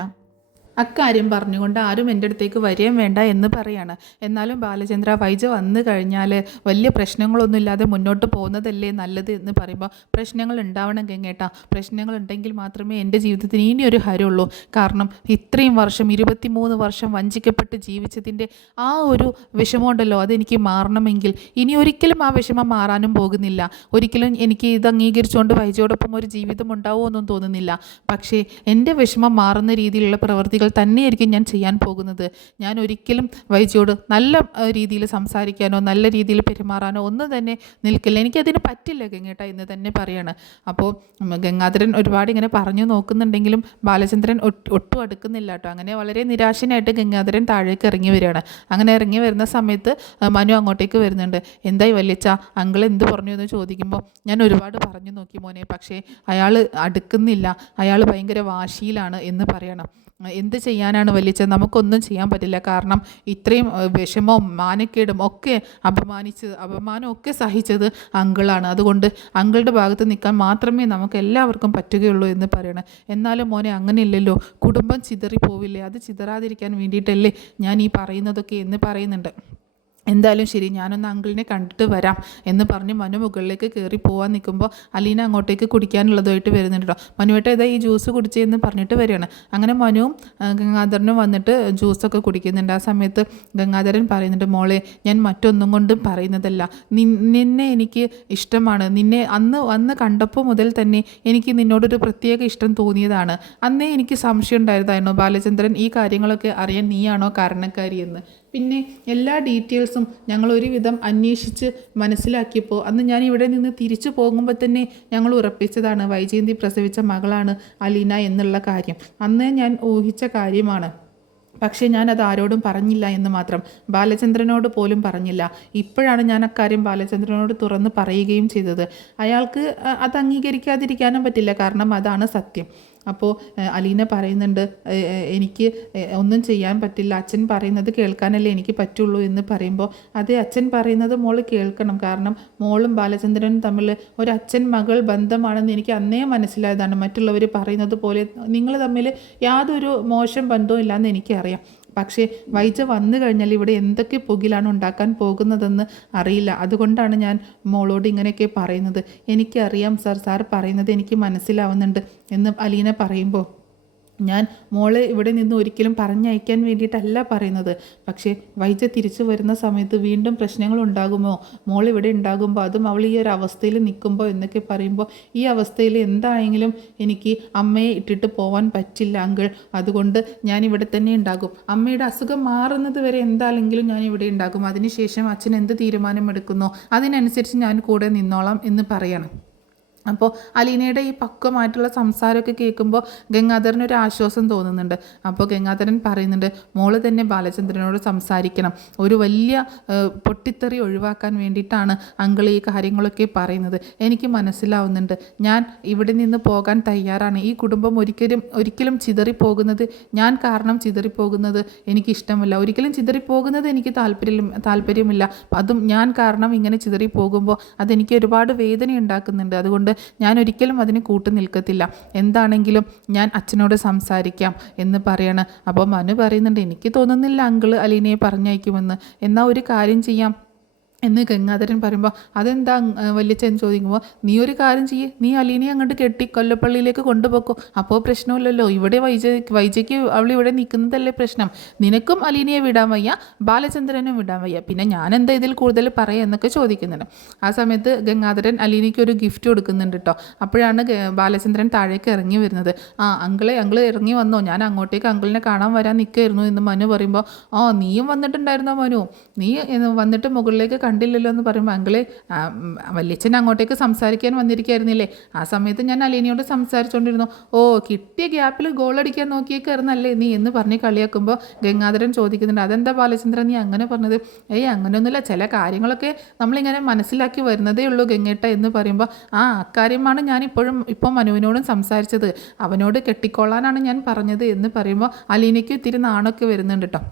അക്കാര്യം പറഞ്ഞുകൊണ്ട് ആരും എൻ്റെ അടുത്തേക്ക് വരികയും വേണ്ട എന്ന് പറയാണ്. എന്നാലും ബാലചന്ദ്ര, വൈജ വന്നു കഴിഞ്ഞാൽ വലിയ പ്രശ്നങ്ങളൊന്നുമില്ലാതെ മുന്നോട്ട് പോകുന്നതല്ലേ നല്ലത് എന്ന് പറയുമ്പോൾ പ്രശ്നങ്ങൾ ഉണ്ടാവണം ഗംഗേട്ടാ. പ്രശ്നങ്ങൾ ഉണ്ടെങ്കിൽ മാത്രമേ എൻ്റെ ജീവിതത്തിന് ഇനിയൊരു ഹരമുള്ളൂ. കാരണം ഇത്രയും വർഷം 23 വർഷം വഞ്ചിക്കപ്പെട്ട് ജീവിച്ചതിൻ്റെ ആ ഒരു വിഷമമുണ്ടല്ലോ, അതെനിക്ക് മാറണമെങ്കിൽ ഇനി ഒരിക്കലും ആ വിഷമം മാറാനും പോകുന്നില്ല. ഒരിക്കലും എനിക്ക് ഇത് അംഗീകരിച്ചുകൊണ്ട് വൈജയോടൊപ്പം ഒരു ജീവിതം ഉണ്ടാവുമെന്നും തോന്നുന്നില്ല. പക്ഷേ എൻ്റെ വിഷമം മാറുന്ന രീതിയിലുള്ള പ്രവൃത്തികൾ തന്നെയായിരിക്കും ഞാൻ ചെയ്യാൻ പോകുന്നത്. ഞാൻ ഒരിക്കലും വൈജയോട് നല്ല രീതിയിൽ സംസാരിക്കാനോ നല്ല രീതിയിൽ പെരുമാറാനോ ഒന്നും തന്നെ നിൽക്കില്ല. എനിക്കതിന് പറ്റില്ല ഗംഗേട്ട എന്ന് തന്നെ പറയാണ്. അപ്പോൾ ഗംഗാധരൻ ഒരുപാട് ഇങ്ങനെ പറഞ്ഞു നോക്കുന്നുണ്ടെങ്കിലും ബാലചന്ദ്രൻ ഒട്ടും അടുക്കുന്നില്ല കേട്ടോ. അങ്ങനെ വളരെ നിരാശനായിട്ട് ഗംഗാധരൻ താഴേക്ക് ഇറങ്ങി വരികയാണ്. അങ്ങനെ ഇറങ്ങി വരുന്ന സമയത്ത് മനു അങ്ങോട്ടേക്ക് വരുന്നുണ്ട്. എന്തായി വല്യച്ഛ, അങ്കിൾ എന്ത് പറഞ്ഞു എന്ന് ചോദിക്കുമ്പോൾ ഞാൻ ഒരുപാട് പറഞ്ഞു നോക്കി മോനെ, പക്ഷേ അയാൾ അടുക്കുന്നില്ല, അയാൾ ഭയങ്കര വാശിയിലാണ് എന്ന് പറയണം. എന്ത് ചെയ്യാനാണ് വലിച്ച, നമുക്കൊന്നും ചെയ്യാൻ പറ്റില്ല. കാരണം ഇത്രയും വിഷമവും മാനക്കേടും ഒക്കെ അപമാനമൊക്കെ സഹിച്ചത് അങ്കിളാണ്. അതുകൊണ്ട് അങ്കിളുടെ ഭാഗത്ത് നിൽക്കാൻ മാത്രമേ നമുക്ക് എല്ലാവർക്കും പറ്റുകയുള്ളൂ എന്ന് പറയണം. എന്നാലും മോനെ അങ്ങനെയില്ലല്ലോ, കുടുംബം ചിതറിപ്പോവില്ലേ, അത് ചിതറാതിരിക്കാൻ വേണ്ടിയിട്ടല്ലേ ഞാൻ ഈ പറയുന്നതൊക്കെ എന്ന് പറയുന്നുണ്ട്. എന്തായാലും ശരി, ഞാനൊന്ന് അങ്കിളിനെ കണ്ടിട്ട് വരാം എന്ന് പറഞ്ഞ് മനു മുകളിലേക്ക് കയറി പോകാൻ നിൽക്കുമ്പോൾ അലീന അങ്ങോട്ടേക്ക് കുടിക്കാനുള്ളതായിട്ട് വരുന്നുണ്ട് കേട്ടോ. മനുവേട്ട ഇതാ ഈ ജ്യൂസ് കുടിച്ചതെന്ന് പറഞ്ഞിട്ട് വരികയാണ്. അങ്ങനെ മനുവും ഗംഗാധരനും വന്നിട്ട് ജ്യൂസൊക്കെ കുടിക്കുന്നുണ്ട്. ആ സമയത്ത് ഗംഗാധരൻ പറയുന്നുണ്ട്, മോളെ ഞാൻ മറ്റൊന്നും കൊണ്ടും പറയുന്നതല്ല, നിന്നെ എനിക്ക് ഇഷ്ടമാണ്. നിന്നെ അന്ന് കണ്ടപ്പോൾ മുതൽ തന്നെ എനിക്ക് നിന്നോടൊരു പ്രത്യേക ഇഷ്ടം തോന്നിയതാണ്. അന്നേ എനിക്ക് സംശയം ഉണ്ടായിരുന്നായിരുന്നു ബാലചന്ദ്രൻ ഈ കാര്യങ്ങളൊക്കെ അറിയാൻ നീയാണോ കാരണക്കാരിയെന്ന്. പിന്നെ എല്ലാ ഡീറ്റെയിൽസും ഞങ്ങൾ ഒരുവിധം അന്വേഷിച്ച് മനസ്സിലാക്കിയപ്പോൾ അന്ന് ഞാൻ ഇവിടെ നിന്ന് തിരിച്ചു പോകുമ്പോൾ തന്നെ ഞങ്ങൾ ഉറപ്പിച്ചതാണ് വൈജയന്തി പ്രസവിച്ച മകളാണ് അലീന എന്നുള്ള കാര്യം. അന്ന് ഞാൻ ഊഹിച്ച കാര്യമാണ്. പക്ഷേ ഞാനത് ആരോടും പറഞ്ഞില്ല എന്ന് മാത്രം, ബാലചന്ദ്രനോട് പോലും പറഞ്ഞില്ല. ഇപ്പോഴാണ് ഞാൻ അക്കാര്യം ബാലചന്ദ്രനോട് തുറന്ന് പറയുകയും ചെയ്തത്. അയാൾക്ക് അത് അംഗീകരിക്കാതിരിക്കാനും പറ്റില്ല, കാരണം അതാണ് സത്യം. അപ്പോൾ അലീന പറയുന്നുണ്ട്, എനിക്ക് ഒന്നും ചെയ്യാൻ പറ്റില്ല, അച്ഛൻ പറയുന്നത് കേൾക്കാനല്ലേ എനിക്ക് പറ്റുള്ളൂ എന്ന് പറയുമ്പോൾ അത് അച്ഛൻ പറയുന്നത് മോൾ കേൾക്കണം. കാരണം മോളും ബാലചന്ദ്രനും തമ്മിൽ ഒരു അച്ഛൻ മകൾ ബന്ധമാണെന്ന് എനിക്ക് അന്നേ മനസ്സിലായതാണ്. മറ്റുള്ളവർ പറയുന്നത് പോലെ നിങ്ങൾ തമ്മിൽ യാതൊരു മോശം ബന്ധവും ഇല്ലയെന്ന് എനിക്കറിയാം. പക്ഷേ വൈജ വന്നു കഴിഞ്ഞാൽ ഇവിടെ എന്തൊക്കെ പുകിലാണ് ഉണ്ടാക്കാൻ പോകുന്നതെന്ന് അറിയില്ല. അതുകൊണ്ടാണ് ഞാൻ മോളോട് ഇങ്ങനെയൊക്കെ പറയുന്നത്. എനിക്കറിയാം സാർ പറയുന്നത് എനിക്ക് മനസ്സിലാവുന്നുണ്ട് എന്ന് അലീന പറയുമ്പോൾ ഞാൻ മോളെ ഇവിടെ നിന്ന് ഒരിക്കലും പറഞ്ഞയക്കാൻ വേണ്ടിയിട്ടല്ല പറയുന്നത്. പക്ഷേ വൈജ തിരിച്ചു വരുന്ന സമയത്ത് വീണ്ടും പ്രശ്നങ്ങൾ ഉണ്ടാകുമോ, മോൾ ഇവിടെ ഉണ്ടാകുമ്പോൾ, അതും അവൾ ഈ ഒരു അവസ്ഥയിൽ നിൽക്കുമ്പോൾ എന്നൊക്കെ പറയുമ്പോൾ ഈ അവസ്ഥയിൽ എന്താണെങ്കിലും എനിക്ക് അമ്മയെ ഇട്ടിട്ട് പോകാൻ പറ്റില്ല അങ്കിൾ. അതുകൊണ്ട് ഞാൻ ഇവിടെ തന്നെ ഉണ്ടാകും. അമ്മയുടെ അസുഖം മാറുന്നത് വരെ എന്താണെങ്കിലും ഞാൻ ഇവിടെ ഉണ്ടാകും. അതിനുശേഷം അച്ഛൻ എന്ത് തീരുമാനമെടുക്കുന്നോ അതിനനുസരിച്ച് ഞാൻ കൂടെ നിന്നോളാം എന്ന് പറയണം. അപ്പോൾ അലീനയുടെ ഈ പക്വമായിട്ടുള്ള സംസാരമൊക്കെ കേൾക്കുമ്പോൾ ഗംഗാധരനൊരു ആശ്വാസം തോന്നുന്നുണ്ട്. അപ്പോൾ ഗംഗാധരൻ പറയുന്നുണ്ട്, മോള് തന്നെ ബാലചന്ദ്രനോട് സംസാരിക്കണം. ഒരു വലിയ പൊട്ടിത്തെറി ഒഴിവാക്കാൻ വേണ്ടിയിട്ടാണ് അങ്കിൾ ഈ കാര്യങ്ങളൊക്കെ പറയുന്നത്. എനിക്ക് മനസ്സിലാവുന്നുണ്ട്. ഞാൻ ഇവിടെ നിന്ന് പോകാൻ തയ്യാറാണ്. ഈ കുടുംബം ഒരിക്കലും ചിതറിപ്പോകുന്നത് ഞാൻ കാരണം ചിതറിപ്പോകുന്നത് എനിക്കിഷ്ടമല്ല. ഒരിക്കലും ചിതറിപ്പോകുന്നത് എനിക്ക് താല്പര്യമില്ല. അതും ഞാൻ കാരണം ഇങ്ങനെ ചിതറിപ്പോകുമ്പോൾ അതെനിക്ക് ഒരുപാട് വേദന ഉണ്ടാക്കുന്നുണ്ട്. അതുകൊണ്ട് ഞാൻ ഒരിക്കലും അതിന് കൂട്ടു നിൽക്കത്തില്ല. എന്താണെങ്കിലും ഞാൻ അച്ഛനോട് സംസാരിക്കാം എന്ന് പറയാണ്. അപ്പോൾ മനു പറയുന്നുണ്ട്, എനിക്ക് തോന്നുന്നില്ല അങ്കിള് അലീനയെ പറഞ്ഞയക്കുമെന്ന്. എന്നാൽ ഒരു കാര്യം ചെയ്യാം, എന്ന് ഗംഗാധരൻ പറയുമ്പോൾ അതെന്താ വല്യച്ഛൻ ചോദിക്കുമ്പോൾ നീ ഒരു കാര്യം ചെയ്യ്, നീ അലീനയെ അങ്ങോട്ട് കെട്ടി കൊല്ലപ്പള്ളിയിലേക്ക് കൊണ്ടുപോക്കോ, അപ്പോൾ പ്രശ്നമില്ലല്ലോ. ഇവിടെ വൈജയ്ക്ക് അവൾ ഇവിടെ നിൽക്കുന്നതല്ലേ പ്രശ്നം. നിനക്കും അലീനയെ വിടാൻ വയ്യ, ബാലചന്ദ്രനും വിടാൻ വയ്യ, പിന്നെ ഞാൻ എന്താ ഇതിൽ കൂടുതൽ പറയാം എന്നൊക്കെ ചോദിക്കുന്നുണ്ട്. ആ സമയത്ത് ഗംഗാധരൻ അലീനയ്ക്ക് ഒരു ഗിഫ്റ്റ് കൊടുക്കുന്നുണ്ട് കേട്ടോ. അപ്പോഴാണ് ബാലചന്ദ്രൻ താഴേക്ക് ഇറങ്ങി വരുന്നത്. അങ്കിള് ഇറങ്ങി വന്നോ, ഞാൻ അങ്ങോട്ടേക്ക് അങ്കിളിനെ കാണാൻ വരാൻ നിൽക്കായിരുന്നു എന്ന് മനു പറയുമ്പോൾ നീയും വന്നിട്ടുണ്ടായിരുന്നോ മനു, നീ വന്നിട്ട് മുകളിലേക്ക് കണ്ടില്ലല്ലോ എന്ന് പറയുമ്പോൾ അങ്കിളെ വല്യച്ഛൻ അങ്ങോട്ടേക്ക് സംസാരിക്കാൻ വന്നിരിക്കുകയായിരുന്നില്ലേ, ആ സമയത്ത് ഞാൻ അലീനയോട് സംസാരിച്ചുകൊണ്ടിരുന്നു. കിട്ടിയ ഗ്യാപ്പിൽ ഗോളടിക്കാൻ നോക്കിയേക്കായിരുന്നല്ലേ നീ എന്ന് പറഞ്ഞ് കളിയാക്കുമ്പോൾ ഗംഗാധരൻ ചോദിക്കുന്നുണ്ട് അതെന്താ ബാലചന്ദ്രൻ നീ അങ്ങനെ പറഞ്ഞത്. അങ്ങനെയൊന്നുമില്ല, ചില കാര്യങ്ങളൊക്കെ നമ്മളിങ്ങനെ മനസ്സിലാക്കി വരുന്നതേ ഉള്ളൂ ഗംഗേട്ട എന്ന് പറയുമ്പോൾ അക്കാര്യമാണ് ഞാൻ ഇപ്പോൾ മനുവിനോടും സംസാരിച്ചത്, അവനോട് കെട്ടിക്കൊള്ളാനാണ് ഞാൻ പറഞ്ഞത് എന്ന് പറയുമ്പോൾ അലീനയ്ക്ക് ഇത്തിരി നാണൊക്കെ വരുന്നുണ്ട് കേട്ടോ.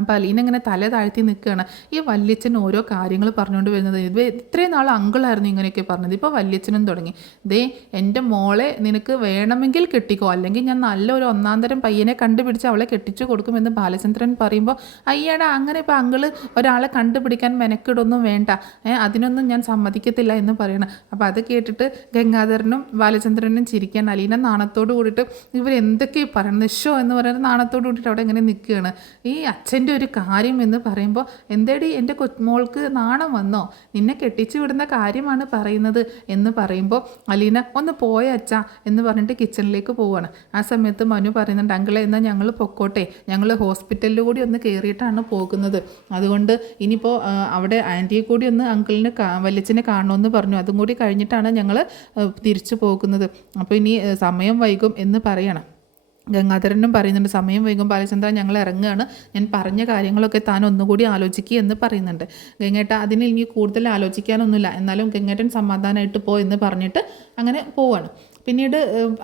അപ്പോൾ അലീന ഇങ്ങനെ തല താഴ്ത്തി നിൽക്കുകയാണ്. ഈ വല്യച്ഛൻ ഓരോ കാര്യങ്ങൾ പറഞ്ഞുകൊണ്ട് വരുന്നത്, ഇത് ഇത്രയും നാൾ അങ്കിളായിരുന്നു ഇങ്ങനെയൊക്കെ പറഞ്ഞത്, ഇപ്പോൾ വല്യച്ഛനും തുടങ്ങി. എൻ്റെ മോളെ നിനക്ക് വേണമെങ്കിൽ കെട്ടിക്കോ, അല്ലെങ്കിൽ ഞാൻ നല്ലൊരു ഒന്നാന്തരം പയ്യനെ കണ്ടുപിടിച്ച് അവളെ കെട്ടിച്ചു കൊടുക്കുമെന്ന് ബാലചന്ദ്രൻ പറയുമ്പോൾ അയ്യടാ അങ്ങനെ ഇപ്പോൾ അങ്കിള് ഒരാളെ കണ്ടുപിടിക്കാൻ മെനക്കിടൊന്നും വേണ്ട, അതിനൊന്നും ഞാൻ സമ്മതിക്കത്തില്ല എന്ന് പറയണം. അപ്പോൾ അത് കേട്ടിട്ട് ഗംഗാധരനും ബാലചന്ദ്രനും ചിരിക്കാൻ, അലീന നാണത്തോട് കൂടിയിട്ട് ഇവരെന്തൊക്കെ പറയുന്നത് ഷോ എന്ന് പറയുന്നത് നാണത്തോട് കൂടിയിട്ട് അവിടെ ഇങ്ങനെ നിൽക്കുകയാണ്. ഈ അച്ഛൻ ഒരു കാര്യം എന്ന് പറയുമ്പോൾ എന്തേടി എൻ്റെ മോൾക്ക് നാണം വന്നോ, നിന്നെ കെട്ടിച്ചു വിടുന്ന കാര്യമാണ് പറയുന്നത് എന്ന് പറയുമ്പോൾ അലീന ഒന്ന് പോയ അച്ഛാ എന്ന് പറഞ്ഞിട്ട് കിച്ചണിലേക്ക് പോവുകയാണ്. ആ സമയത്ത് മനു പറയുന്നുണ്ട് അങ്കിളെ എന്നാൽ ഞങ്ങൾ പൊക്കോട്ടെ, ഞങ്ങൾ ഹോസ്പിറ്റലിൽ കൂടി ഒന്ന് കയറിയിട്ടാണ് പോകുന്നത്, അതുകൊണ്ട് ഇനിയിപ്പോൾ അവിടെ ആൻറ്റിയെ കൂടി ഒന്ന് അങ്കിളിന് വല്യച്ഛനെ കാണണമെന്ന് പറഞ്ഞു, അതും കൂടി കഴിഞ്ഞിട്ടാണ് ഞങ്ങൾ തിരിച്ചു പോകുന്നത്, അപ്പോൾ ഇനി സമയം വൈകും എന്ന് പറയണം. ഗംഗാധരനും പറയുന്നുണ്ട് സമയം വൈകും ബാലചന്ദ്ര ഞങ്ങൾ ഇറങ്ങുകയാണ്, ഞാൻ പറഞ്ഞ കാര്യങ്ങളൊക്കെ താൻ ഒന്നുകൂടി ആലോചിക്കുക എന്ന് പറയുന്നുണ്ട്. ഗംഗേട്ട അതിന് ഇനി കൂടുതൽ ആലോചിക്കാനൊന്നുമില്ല, എന്നാലും ഗംഗേട്ടൻ സമാധാനമായിട്ട് പോ എന്ന് പറഞ്ഞിട്ട് അങ്ങനെ പോവാണ്. പിന്നീട്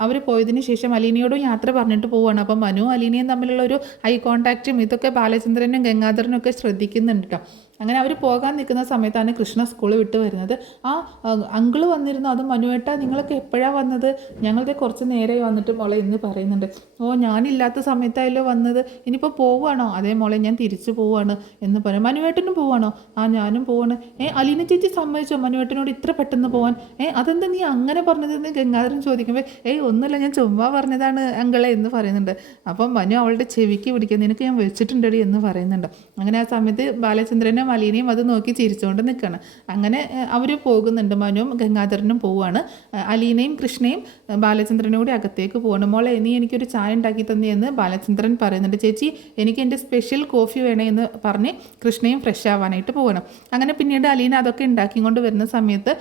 അവർ പോയതിന് ശേഷം അലീനയോടും യാത്ര പറഞ്ഞിട്ട് പോവുകയാണ്. അപ്പം മനു അലീനയും തമ്മിലുള്ള ഒരു ഐ കോൺടാക്റ്റും ഇതൊക്കെ ബാലചന്ദ്രനും ഗംഗാധരനും ഒക്കെ ശ്രദ്ധിക്കുന്നുണ്ട് കേട്ടോ. അങ്ങനെ അവർ പോകാൻ നിൽക്കുന്ന സമയത്താണ് കൃഷ്ണ സ്കൂൾ വിട്ട് വരുന്നത്. അങ്കിള് വന്നിരുന്നു, അത് മനുവേട്ട നിങ്ങളൊക്കെ എപ്പോഴാണ് വന്നത്, ഞങ്ങളുടെ കുറച്ച് നേരെ വന്നിട്ട് മോളെ എന്ന് പറയുന്നുണ്ട്. ഞാനില്ലാത്ത സമയത്തായല്ലോ വന്നത്, ഇനിയിപ്പോൾ പോവുകയാണോ, അതേ മോളെ ഞാൻ തിരിച്ചു പോവുകയാണ് എന്ന് പറയും. മനുവേട്ടനും പോവാണോ, ഞാനും പോവാണ്. അലീന ചേച്ചി സമ്മതിച്ചോ മനുവേട്ടനോട് ഇത്ര പെട്ടെന്ന് പോവാൻ, അതെന്താ നീ അങ്ങനെ പറഞ്ഞതെന്ന് ഗംഗാധരൻ ചോദിക്കുമ്പോൾ ഒന്നുമില്ല ഞാൻ ചുമ്മാ പറഞ്ഞതാണ് അങ്കിളെ എന്ന് പറയുന്നുണ്ട്. അപ്പം മനു അവളുടെ ചെവിക്ക് പിടിക്കുക, നിനക്ക് ഞാൻ വെച്ചിട്ടുണ്ടടി എന്ന് പറയുന്നുണ്ട്. അങ്ങനെ ആ സമയത്ത് ബാലചന്ദ്രനും അലീനയും അത് നോക്കി ചിരിച്ചുകൊണ്ട് നിൽക്കുകയാണ്. അങ്ങനെ അവർ പോകുന്നുണ്ട്, മനുവും ഗംഗാധരനും പോവുകയാണ്. അലീനയും കൃഷ്ണയും ബാലചന്ദ്രനും കൂടി അകത്തേക്ക് പോവാണ്. മോളെ നീ എനിക്കൊരു ചായ ഉണ്ടാക്കി തന്നെയെന്ന് ബാലചന്ദ്രൻ പറയുന്നുണ്ട്. ചേച്ചി എനിക്ക് എൻ്റെ സ്പെഷ്യൽ കോഫി വേണേ എന്ന് പറഞ്ഞ് കൃഷ്ണയും ഫ്രഷ് ആവാനായിട്ട് പോകണം. അങ്ങനെ പിന്നീട് അലീന അതൊക്കെ ഉണ്ടാക്കിക്കൊണ്ട് വരുന്ന സമയത്ത്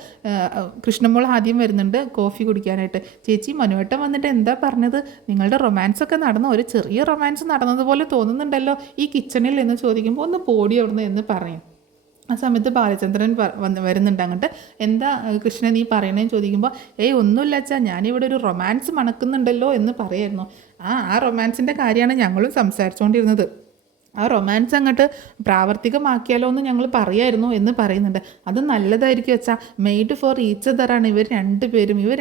കൃഷ്ണമോൾ ആദ്യം വരുന്നുണ്ട് കോഫി കുടിക്കാനായിട്ട്. ചേച്ചി മനുവേട്ടൻ വന്നിട്ട് എന്താ പറഞ്ഞത്, നിങ്ങളുടെ റൊമാൻസ് ഒക്കെ നടന്നു, ഒരു ചെറിയ റൊമാൻസ് നടന്നതുപോലെ തോന്നുന്നുണ്ടല്ലോ ഈ കിച്ചണിൽ എന്ന് ചോദിക്കുമ്പോൾ ഒന്ന് പോടി അവിടുന്ന് എന്ന് പറയും. ആ സമയത്ത് ബാലചന്ദ്രൻ വരുന്നുണ്ട് അങ്ങോട്ട്. എന്താ കൃഷ്ണൻ നീ പറയണേന്ന് ചോദിക്കുമ്പോൾ ഒന്നുമില്ല അച്ഛാ, ഞാനിവിടെ ഒരു റൊമാൻസ് മണക്കുന്നുണ്ടല്ലോ എന്ന് പറയായിരുന്നു. ആ റൊമാൻസിൻ്റെ കാര്യമാണ് ഞങ്ങളും സംസാരിച്ചുകൊണ്ടിരുന്നത്, ആ റൊമാൻസ് അങ്ങോട്ട് പ്രാവർത്തികമാക്കിയാലോ എന്ന് ഞങ്ങൾ പറയായിരുന്നു എന്ന് പറയുന്നുണ്ട്. അത് നല്ലതായിരിക്കും വെച്ചാൽ മെയ്ഡ് ഫോർ ഈച്ച് അതറാണ് ഇവർ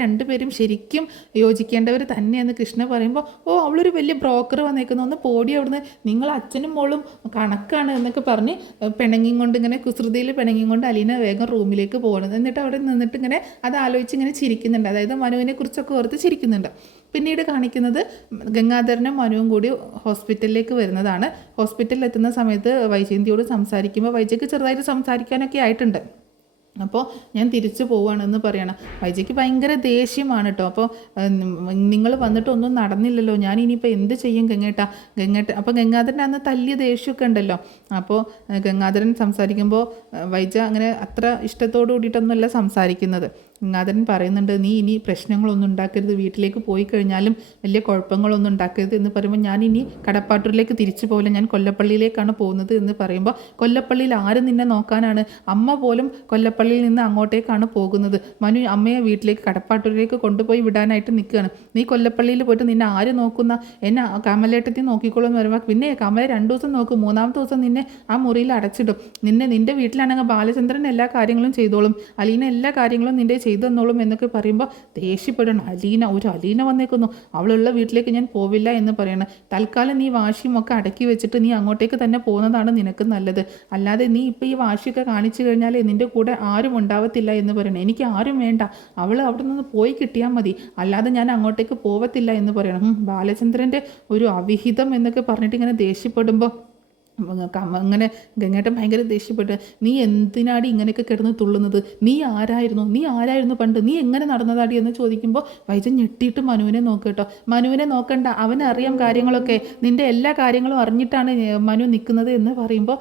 രണ്ടുപേരും ശരിക്കും യോജിക്കേണ്ടവർ തന്നെയെന്ന് കൃഷ്ണ പറയുമ്പോൾ അവളൊരു വലിയ ബ്രോക്കർ വന്നേക്കുന്നു, ഒന്ന് പോടി അവിടുന്ന്, നിങ്ങൾ അച്ഛനും മോളും കണക്കാണ് എന്നൊക്കെ പറഞ്ഞ് പിണങ്ങിക്കൊണ്ട് ഇങ്ങനെ കുസൃതിയിൽ പിണങ്ങിക്കൊണ്ട് അലീന വേഗം റൂമിലേക്ക് പോകണം. എന്നിട്ട് അവിടെ നിന്നിട്ട് ഇങ്ങനെ അത് ആലോചിച്ച് ഇങ്ങനെ ചിരിക്കുന്നുണ്ട്, അതായത് മനുവിനെ കുറിച്ചൊക്കെ ഓർത്ത് ചിരിക്കുന്നുണ്ട്. പിന്നീട് കാണിക്കുന്നത് ഗംഗാധരനും മനുവും കൂടി ഹോസ്പിറ്റലിലേക്ക് വരുന്നതാണ്. ഹോസ്പിറ്റലിൽ എത്തുന്ന സമയത്ത് വൈജയന്തിയോട് സംസാരിക്കുമ്പോൾ വൈജയ്ക്ക് ചെറുതായിട്ട് സംസാരിക്കാനൊക്കെ ആയിട്ടുണ്ട്. അപ്പോൾ ഞാൻ തിരിച്ചു പോവുകയാണെന്ന് പറയണം. വൈജയ്ക്ക് ഭയങ്കര ദേഷ്യമാണ് കേട്ടോ. അപ്പോൾ നിങ്ങൾ വന്നിട്ട് ഒന്നും നടന്നില്ലല്ലോ, ഞാൻ ഇനിയിപ്പോൾ എന്ത് ചെയ്യും ഗംഗേട്ട. അപ്പോൾ ഗംഗാധരൻ അന്ന് തല്ലിയ ദേഷ്യമൊക്കെ ഉണ്ടല്ലോ. അപ്പോൾ ഗംഗാധരൻ സംസാരിക്കുമ്പോൾ വൈജ അങ്ങനെ അത്ര ഇഷ്ടത്തോടു കൂടിയിട്ടൊന്നുമല്ല സംസാരിക്കുന്നത്. ഗംഗാധരൻ പറയുന്നുണ്ട് നീ ഇനി പ്രശ്നങ്ങളൊന്നും ഉണ്ടാക്കരുത്, വീട്ടിലേക്ക് പോയി കഴിഞ്ഞാലും വലിയ കുഴപ്പങ്ങളൊന്നും ഉണ്ടാക്കരുത് എന്ന് പറയുമ്പോൾ ഞാൻ ഇനി കടപ്പാട്ടൂരിലേക്ക് തിരിച്ചു പോകില്ല, ഞാൻ കൊല്ലപ്പള്ളിയിലേക്കാണ് പോകുന്നത് എന്ന് പറയുമ്പോൾ കൊല്ലപ്പള്ളിയിൽ ആര് നിന്നെ നോക്കാനാണ്, അമ്മ പോലും കൊല്ലപ്പള്ളിയിൽ നിന്ന് അങ്ങോട്ടേക്കാണ് പോകുന്നത്, മനു അമ്മയെ വീട്ടിലേക്ക് കടപ്പാട്ടൂരിലേക്ക് കൊണ്ടുപോയി വിടാനായിട്ട് നിൽക്കുകയാണ്, നീ കൊല്ലപ്പള്ളിയിൽ പോയിട്ട് നിന്നെ ആര് നോക്കുന്ന, എന്നെ കമലേട്ടത്തി നോക്കിക്കോളൂ എന്ന് പറയുമ്പോൾ പിന്നെ കമല 2 ദിവസം നോക്കും, 3-ാമത്തെ ദിവസം നിന്നെ ആ മുറിയിൽ അടച്ചിടും, നിന്റെ വീട്ടിലാണെങ്കിൽ ബാലചന്ദ്രൻ എല്ലാ കാര്യങ്ങളും ചെയ്തോളും, അലീന എല്ലാ കാര്യങ്ങളും നിൻ്റെ ചെയ്തെന്നോളും എന്നൊക്കെ പറയുമ്പോൾ ദേഷ്യപ്പെടണം. അലീന വന്നേക്കുന്നു, അവളുള്ള വീട്ടിലേക്ക് ഞാൻ പോവില്ല എന്ന് പറയണം. തൽക്കാലം നീ വാശിയും ഒക്കെ അടക്കി വെച്ചിട്ട് നീ അങ്ങോട്ടേക്ക് തന്നെ പോകുന്നതാണ് നിനക്ക് നല്ലത്. അല്ലാതെ നീ ഇപ്പോൾ ഈ വാശിയൊക്കെ കാണിച്ചു കഴിഞ്ഞാൽ നിൻ്റെ കൂടെ ആരും ഉണ്ടാവത്തില്ല എന്ന് പറയണം. എനിക്ക് ആരും വേണ്ട, അവൾ അവിടെ നിന്ന് പോയി കിട്ടിയാൽ മതി, അല്ലാതെ ഞാൻ അങ്ങോട്ടേക്ക് പോവത്തില്ല എന്ന് പറയണം. ബാലചന്ദ്രൻ്റെ ഒരു അവിഹിതം എന്നൊക്കെ പറഞ്ഞിട്ട് ഇങ്ങനെ ദേഷ്യപ്പെടുമ്പോൾ അങ്ങനെ ഗംഗേട്ടൻ ഭയങ്കര ദേഷ്യപ്പെട്ട്, നീ എന്തിനാടി ഇങ്ങനെയൊക്കെ കിടന്ന് തുള്ളുന്നത്, നീ ആരായിരുന്നു പണ്ട്, നീ എങ്ങനെ നടന്നതാടി എന്ന് ചോദിക്കുമ്പോൾ വൈജൻ ഞെട്ടിയിട്ട് മനുവിനെ നോക്കട്ടോ. മനുവിനെ നോക്കണ്ട, അവനറിയാം കാര്യങ്ങളൊക്കെ, നിൻ്റെ എല്ലാ കാര്യങ്ങളും അറിഞ്ഞിട്ടാണ് മനു നിൽക്കുന്നത് എന്ന് പറയുമ്പോൾ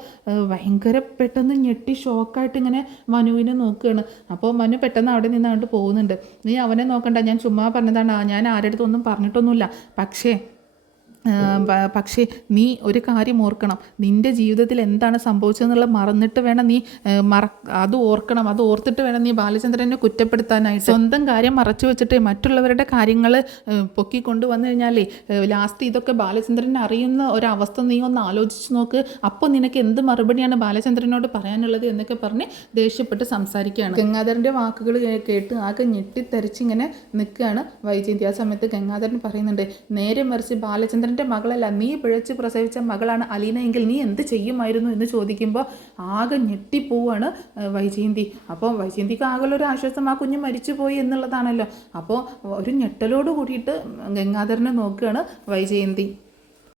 ഭയങ്കര പെട്ടെന്ന് ഞെട്ടി ഷോക്കായിട്ട് ഇങ്ങനെ മനുവിനെ നോക്കുകയാണ്. അപ്പോൾ മനു പെട്ടെന്ന് അവിടെ നിന്ന് അങ്ങോട്ട് പോകുന്നുണ്ട്. നീ അവനെ നോക്കണ്ട, ഞാൻ ചുമ്മാ പറഞ്ഞതാണ്, ഞാൻ ആരുടെ അടുത്തൊന്നും പറഞ്ഞിട്ടൊന്നുമില്ല. പക്ഷേ നീ ഒരു കാര്യം ഓർക്കണം, നിൻ്റെ ജീവിതത്തിൽ എന്താണ് സംഭവിച്ചതെന്നുള്ളത് മറന്നിട്ട് വേണം നീ അത് ഓർക്കണം. അത് ഓർത്തിട്ട് വേണം നീ ബാലചന്ദ്രനെ കുറ്റപ്പെടുത്താനായിട്ട്. സ്വന്തം കാര്യം മറച്ചു വെച്ചിട്ട് മറ്റുള്ളവരുടെ കാര്യങ്ങൾ പൊക്കിക്കൊണ്ടു വന്നു കഴിഞ്ഞാലേ ലാസ്റ്റ് ഇതൊക്കെ ബാലചന്ദ്രനെ അറിയുന്ന ഒരവസ്ഥ നീ ഒന്ന് ആലോചിച്ച് നോക്ക്. അപ്പോൾ നിനക്ക് എന്ത് മറുപടിയാണ് ബാലചന്ദ്രനോട് പറയാനുള്ളത് എന്നൊക്കെ പറഞ്ഞ് ദേഷ്യപ്പെട്ട് സംസാരിക്കുകയാണ്. ഗംഗാധരൻ്റെ വാക്കുകൾ കേട്ട് ആകെ ഞെട്ടിത്തെറിച്ചിങ്ങനെ നിൽക്കുകയാണ് വൈജയന്തി. ആ സമയത്ത് ഗംഗാധരൻ പറയുന്നുണ്ട്, നേരെ മറിച്ച് ബാലചന്ദ്രൻ മകളല്ല, നീ പിഴച്ച് പ്രസവിച്ച മകളാണ് അലീന എങ്കിൽ നീ എന്ത് ചെയ്യുമായിരുന്നു എന്ന് ചോദിക്കുമ്പോൾ ആകെ ഞെട്ടിപ്പോവാണ് വൈജയന്തി. അപ്പോൾ വൈജയന്തിക്ക് ആകെയുള്ളൊരു ആശ്വാസം ആ കുഞ്ഞ് മരിച്ചുപോയി എന്നുള്ളതാണല്ലോ. അപ്പോൾ ഒരു ഞെട്ടലോട് കൂടിയിട്ട് ഗംഗാധരനെ നോക്കുകയാണ് വൈജയന്തി.